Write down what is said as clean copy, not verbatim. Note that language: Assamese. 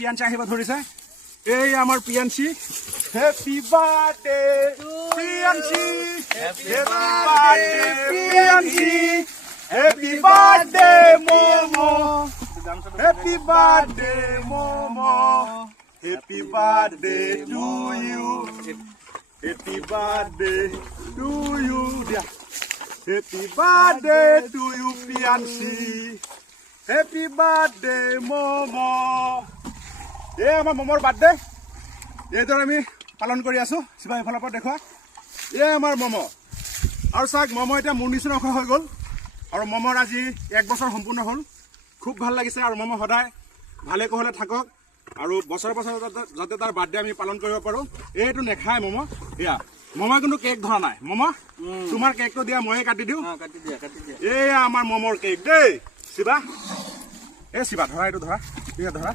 পিয়াঞ্চি আহিব ধৰিছে এই আমাৰ Piyanshi happy birthday Piyanshi happy birthday Piyanshi happy birthday Momo happy birthday Momo happy birthday to you happy birthday to you Diya happy birthday to you Piyanshi happy birthday Momo এই আমাৰ মমৰ বাৰ্থডে এইদৰে আমি পালন কৰি আছো শিৱা এইফালৰ পৰা দেখুৱা এই আমাৰ মমো আৰু চাওক মমো এতিয়া মোৰ নিচিনা হৈ গ'ল আৰু মমৰ আজি 1 বছৰ সম্পূৰ্ণ হ'ল খুব ভাল লাগিছে আৰু মমো সদায় ভালে কুশলে থাকক আৰু বছৰ বছৰ যাতে তাৰ বাৰ্থডে আমি পালন কৰিব পাৰোঁ এইটো নেখায় মমো এয়া মমো কিন্তু কেক ধৰা নাই মমো তোমাৰ কেকটো দিয়া ময়ে কাটি দিওঁ এয়া আমাৰ মমৰ কেক দেই শিৱা এই শিৱা ধৰা এইটো ধৰা ঠিক আছে ধৰা